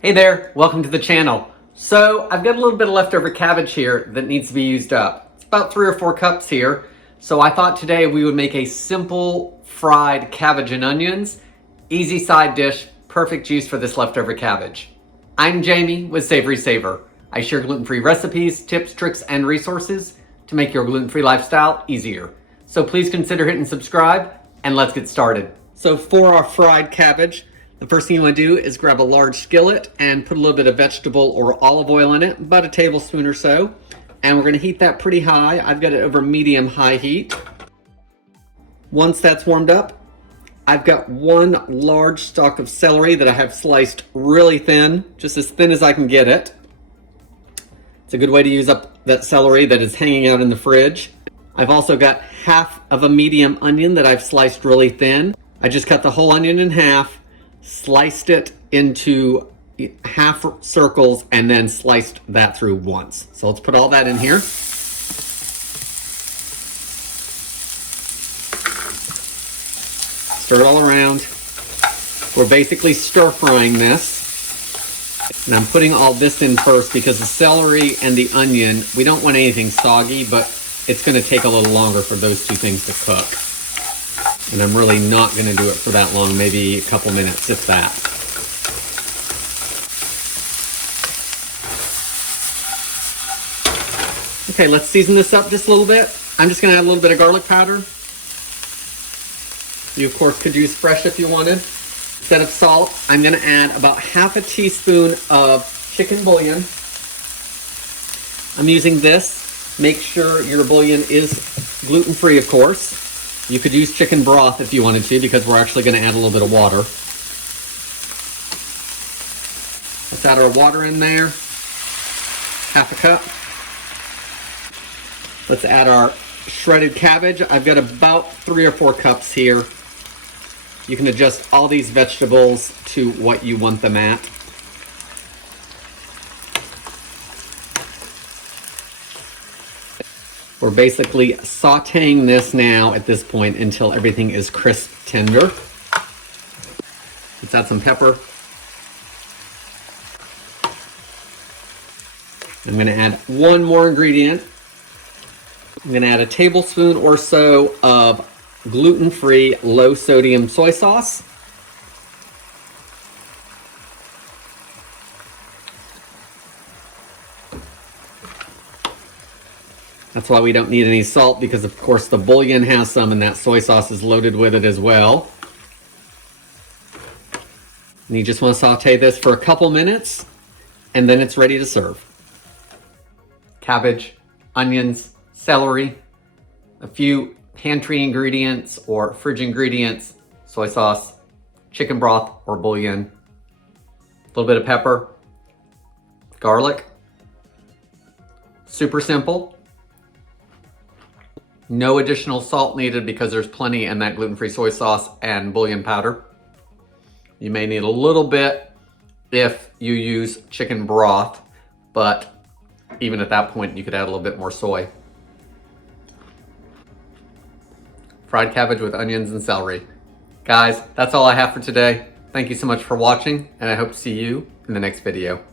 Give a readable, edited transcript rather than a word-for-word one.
Hey there, welcome to the channel. So I've got a little bit of leftover cabbage here that needs to be used up. It's about 3 or 4 cups here. So I thought today we would make a simple fried cabbage and onions. Easy side dish, perfect use for this leftover cabbage. I'm Jamie with SavorySaver. I share gluten-free recipes, tips, tricks, and resources to make your gluten-free lifestyle easier. So please consider hitting subscribe and let's get started. So for our fried cabbage, the first thing you want to do is grab a large skillet and put a little bit of vegetable or olive oil in it, about a tablespoon or so. And we're going to heat that pretty high. I've got it over medium-high heat. Once that's warmed up, I've got 1 large stalk of celery that I have sliced really thin, just as thin as I can get it. It's a good way to use up that celery that is hanging out in the fridge. I've also got half of a medium onion that I've sliced really thin. I just cut the whole onion in half, sliced it into half circles, and then sliced that through once. So let's put all that in here. Stir it all around. We're basically stir frying this. And I'm putting all this in first because the celery and the onion, we don't want anything soggy, but it's going to take a little longer for those two things to cook. And I'm really not going to do it for that long, maybe a couple minutes, if that. Okay, let's season this up just a little bit. I'm just going to add a little bit of garlic powder. You, of course, could use fresh if you wanted. Instead of salt, I'm going to add about half a teaspoon of chicken bouillon. I'm using this. Make sure your bouillon is gluten-free, of course. You could use chicken broth if you wanted to, because we're actually going to add a little bit of water. Let's add our water in there. Half a cup. Let's add our shredded cabbage. I've got about 3 or 4 cups here. You can adjust all these vegetables to what you want them at. We're basically sauteing this now at this point until everything is crisp tender. Let's add some pepper. I'm going to add 1 more ingredient. I'm going to add a tablespoon or so of gluten-free low sodium soy sauce. That's why we don't need any salt, because of course the bouillon has some and that soy sauce is loaded with it as well. And you just want to saute this for a couple minutes and then it's ready to serve. Cabbage, onions, celery, a few pantry ingredients or fridge ingredients, soy sauce, chicken broth or bouillon, a little bit of pepper, garlic. Super simple. No additional salt needed because there's plenty in that gluten-free soy sauce and bouillon powder. You may need a little bit if you use chicken broth, but even at that point you could add a little bit more soy. Fried cabbage with onions and celery. Guys, that's all I have for today. Thank you so much for watching, and I hope to see you in the next video.